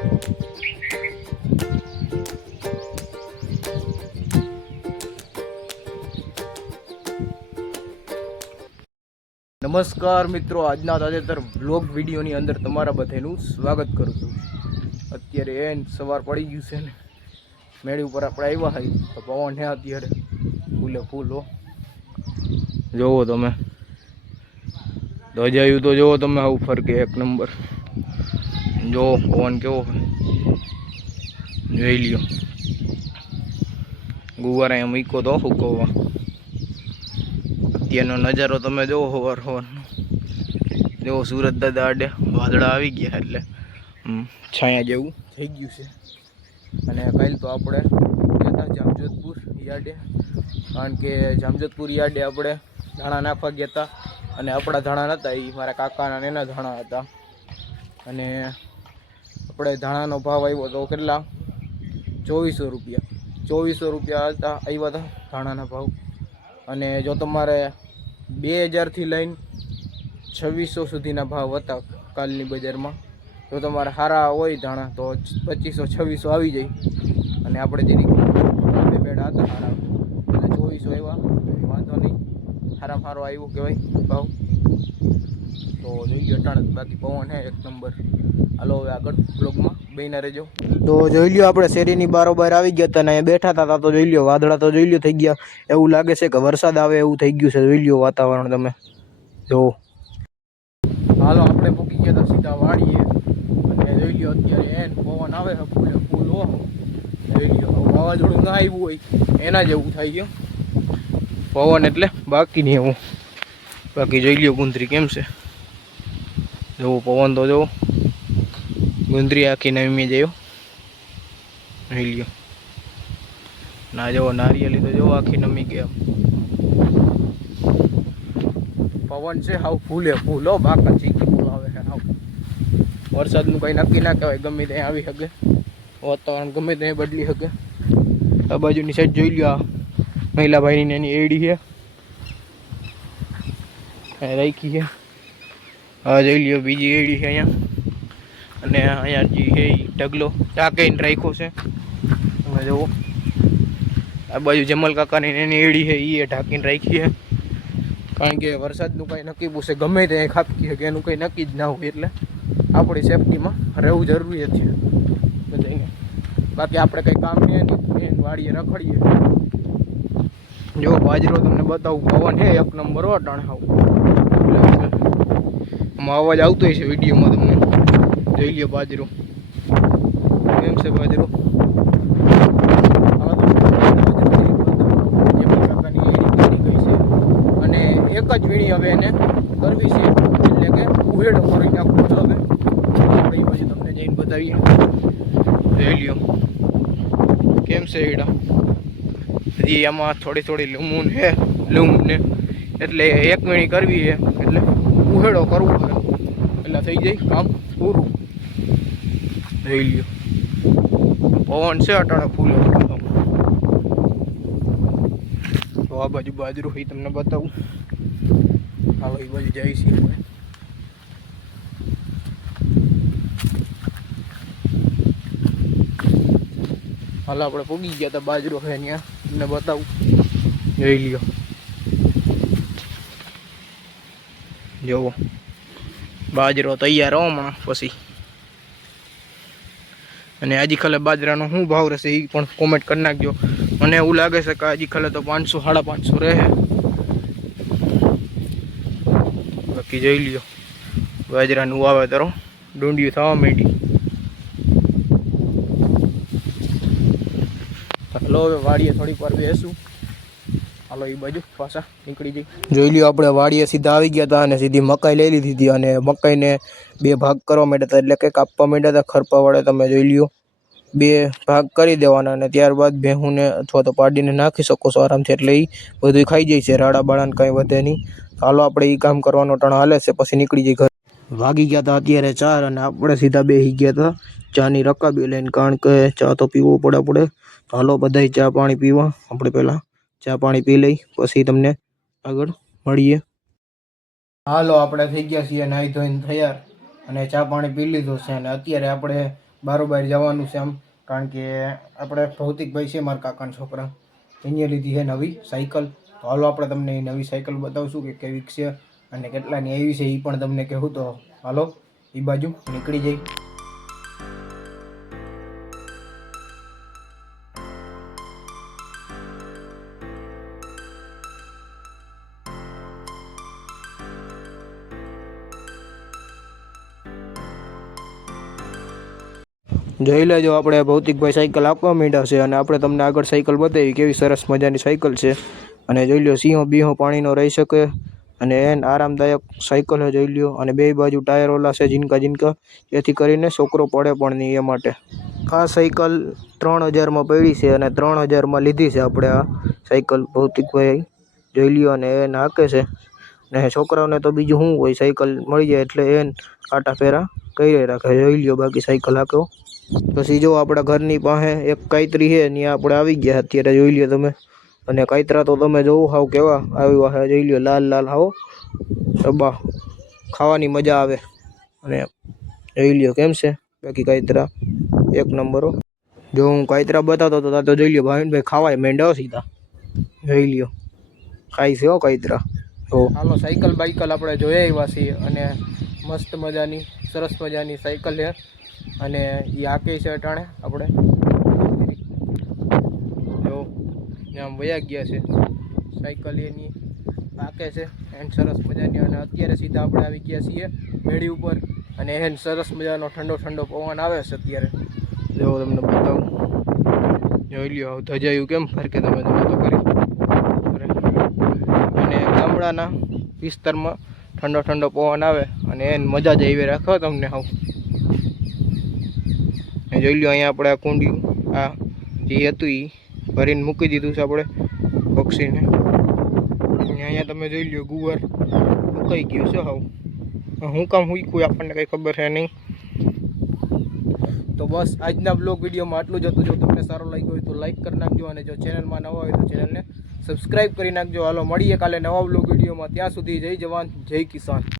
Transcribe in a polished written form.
નમસ્કાર મિત્રો, આજના તાજેતર બ્લોગ વિડીયોની અંદર તમારા બધાનું સ્વાગત કરું છું। અત્યારે સવાર પડી ગયું છે ને મેળી ઉપર આપણે આવ્યા હોય તો પવન છે અત્યારે ફૂલે ફૂલો જોવો તમે, ધજાયું તો જોવો તમે, આવું ફરકે એક નંબર જોવો પવન કેવો જોઈ લ્યો। ગુવારે અહીંયા મૂકો તો હુકવવા, અત્યારનો નજારો તમે જોવો સવાર સવારનો જો સુરત દાદા આડે વાદળા આવી ગયા એટલે છાયા જેવું થઈ ગયું છે। અને કાલે તો આપણે ગયા જામજોધપુર યાર્ડે, કારણ કે જામજોધપુર યાર્ડે આપણે ધાણા નાખવા ગયા હતા અને આપણા ધાણા નહોતા, એ મારા કાકાના એના ધાણા હતા। અને આપણે ધાણાનો ભાવ આવ્યો તો કેટલા 2400 રૂપિયા, 2400 રૂપિયા હતા આવ્યા હતા ધાણાના ભાવ। અને જો તમારે 2000 થી લઈને 2600 સુધીના ભાવ હતા કાલની બજારમાં। જો તમારે સારા હોય ધાણા તો 2500 2600 આવી જાય, અને આપણે જેની બે બેડા હતા સારા એટલે 2400 આવ્યા, વાંધો નહીં, સારામાં સારો આવ્યો કહેવાય ભાવ। તો જોઈ લો અટાણે, બાકી પવન છે એક નંબર। હાલો હવે આગળ બ્લોગમાં બહીના રહેજો। તો જોઈ લ્યો આપણે શેરીની બારોબાર આવી ગયા હતા ને અહીંયા બેઠા હતા તો જોઈ લ્યો વાદળા તો જોઈ લ્યો થઈ ગયા, એવું લાગે છે કે વરસાદ આવે એવું થઈ ગયું છે। જોઈ લ્યો વાતાવરણ તમે જો। હાલો આપણે પૂકી ગયા હતા સીધા વાડીએ, અને જોઈ લ્યો અત્યારે પવન આવે છે ફૂલે ફૂલ હો, જોઈ લ્યો વાવાઝોડું ના આવ્યું હોય એના જેવું થઈ ગયું પવન, એટલે બાકી નહીં એવું। બાકી જોઈ લ્યો ગુંદરી કેમ છે, જોવો પવન તો જોવો, ગુંદરી આખી નમી જયો જોઈ લ્યો ના, જોવો નારિયેલી તો જોવો આખી નમી ગયા, પવન છે હાવ ફૂલે ફૂલો, બાકા ચીકી બોલાવે છે હાવ। વરસાદનું કંઈ નક્કી ના કહેવાય, ગમે ત્યાં આવી શકે, વાતાવરણ ગમે ત્યાં બદલી શકે। આ બાજુની સાઈડ જોઈ લ્યો, આ મહિલાભાઈની એની એડી છે રાખી છે, હા જોઈ લ્યો બીજી એડી છે અહીંયા, અને અહીંયા જે છે એ ઢગલો ટાંકીને રાખ્યો છે તમે જુઓ। આ બાજુ જમલ કાકાની એની એડી છે એ ઢાંકીને રાખી છે, કારણ કે વરસાદનું કંઈ નક્કી પૂછે ગમે ત્યાં ખાબકી શકે, એનું કંઈ નક્કી જ ના હોય, એટલે આપણી સેફટીમાં રહેવું જરૂરી છે બધાને। બાકી આપણે કંઈ કામ નહીં વાડીએ રખડીએ। જો બાજરો તમને બતાવું, પવન છે એક નંબર અટાણે આવું, આમાં અવાજ આવતો હશે વિડીયોમાં તમને, જોઈ લ્યો બાજરો કેમ છે બાજરો। અને એક જ વીણી હવે એને કરવી છે, એટલે કે ઉહેડો કરી નાખવું છે હવે આપણે એ બાજુ તમને જઈને બતાવીએ। જોઈ લ્યો કેમ છે એડા, હજી આમાં થોડી થોડી લૂમૂન છે, લૂમને એટલે એક વીણી કરવી છે એટલે ઉહેડો કરવો છે એટલે થઈ જાય કામ પૂરું। જોઈ લ્યો પવન છે અટાણે ફૂલે, તો આ બાજુ બાજરો એ તમને બતાવું, હાલો એ બાજુ જાય છે। હાલ આપણે પૂગી ગયા હતા બાજરો છે ત્યાં તમને બતાવું, જોઈ લ્યો જોવો બાજરો તૈયાર હો હમણાં પછી। અને આજી ખલે બાજરાનો શું ભાવ રહેશે એ પણ કોમેન્ટ કરી નાખજો। મને એવું લાગે છે કે આજી ખલે તો 500 550 રહે। બાકી જોઈ લ્યો બાજરાનું વાવેતર ડુંડિયું થવા માંડી। હાલો હવે વાડીએ થોડીક વાર બેસું, હાલો એ બાજુ પાછા નીકળી જઈ। જોઈ લ્યો આપણે વાડીએ સીધા આવી ગયા હતા અને સીધી મકાઈ લઈ લીધી હતી, અને મકાઈને 2 ભાગ કરવા માંડ્યા હતા, એટલે કે કાપવા માંડ્યા હતા ખરપા વડે। તમે જોઈ લ્યો 2 ભાગ કરી દેવાના, અને ત્યારબાદ ભેહુંને અથવા તો પાડીને નાખી શકો છો આરામથી, એટલે એ બધું ખાઈ જાય છે, રાડા બાળાને કાંઈ વધે નહીં। હાલો આપણે એ કામ કરવાનો ટાણ હાલે છે, પછી નીકળી જઈ ઘર। વાગી ગયા હતા અત્યારે 4 અને આપણે સીધા બેસી ગયા હતા ચાની રકાબી લઈને, કારણ કે ચા તો પીવો પડે। હાલો બધાય ચા પાણી પીવા, આપણે પહેલાં ચા પાણી પી લઈ પછી તમને આગળ મળીએ। હાલો આપણે થઈ ગયા છીએ નાહી ધોઈને તૈયાર, અને ચા પાણી પી લીધો છે, અને અત્યારે આપણે બારોબાર જવાનું છે આમ, કારણ કે આપણે ભૌતિકભાઈ છે મારા કાકાના છોકરા, એને લીધી છે નવી સાયકલ. તો હાલો આપણે તમને એ નવી સાયકલ બતાવશું કે કેવી છે અને કેટલાની આવી છે એ પણ તમને કહેવું. તો હાલો એ બાજુ નીકળી જઈ. જોઈ લેજો, આપણે ભૌતિકભાઈ સાયકલ આપવા માંડ્યા છે અને આપણે તમને આગળ સાયકલ બતાવી કેવી સરસ મજાની સાયકલ છે. અને જોઈ લો સિંહો બીહો પાણીનો રહી શકે અને એને આરામદાયક સાયકલ જોઈ લ્યો. અને બે બાજુ ટાયર ઓલા છે જીનકા, જેથી કરીને છોકરો પડે પણ નહીં એ માટે. આ સાયકલ 3000માં પડી છે અને 3000માં લીધી છે આપણે આ સાયકલ ભૌતિકભાઈ, જોઈ લ્યો. અને એ નાકે છે ને છોકરાઓને તો બીજું શું હોય, સાયકલ મળી જાય એટલે એને આટા ફેરા કરી રાખે, જોઈ લ્યો. બાકી સાયકલ હાકો. પછી જો આપણા ઘરની પાસે એક કાયતરી છે, ત્યાં આપણે આવી ગયા અત્યારે, જોઈ લ્યો તમે. અને કાયતરા તો તમે જોવો હાવ કેવા આવ્યા છે, જોઈ લ્યો. લાલ લાલ હાવ ડબ્બા, ખાવાની મજા આવે. અને જોઈ લ્યો કેમ છે બાકી કાયતરા એક નંબરો. જો હું કાયતરા બતાવતો હતો તો જોઈ લ્યો ભાવિનભાઈ ખાવાય માંડ્યા સીધા, જોઈ લ્યો ખાઈ છે હો કાયતરા. તો હાલો સાયકલ બાઇકલ આપણે જોઈ આવ્યા છીએ અને મસ્ત મજાની સરસ મજાની સાયકલ છે. અને એ આકે છે અટાણે આપણે જો આમ વયા ગયા છે સાયકલ એની આકે છે એને સરસ મજાની. અને અત્યારે સીધા આપણે આવી ગયા છીએ મેળી ઉપર અને એને સરસ મજાનો ઠંડો ઠંડો પવન આવે છે અત્યારે. જો તમને બતાવું, જોઈ લ્યો ધજાયું કેમ ફરકે, તમે જો તો કરી. અને ગામડાના વિસ્તારમાં ઠંડો ઠંડો પવન આવે અને એને મજા જ આવી રાખો તમને હાવ. જોઈ લો અહીંયા આપણે આ કુંડિયું આ જે હતું એ ભરીને મૂકી દીધું છે આપણે પક્ષીને. અહીંયા તમે જોઈ લો ગુવાર સુકાઈ ગયું છે હાવ. હું કામ હુંકું આપણને કંઈ ખબર છે નહીં. તો બસ આજના બ્લોગ વિડીયોમાં આટલું જ હતું. જો તમને સારો લાગ્યો હોય તો લાઈક કરી નાખજો અને જો ચેનલમાં નવા હોય તો ચેનલને સબસ્ક્રાઈબ કરી નાખજો. હાલો મળીએ કાલે નવા બ્લોગ વિડીયોમાં. ત્યાં સુધી જય જવાન જય કિસાન.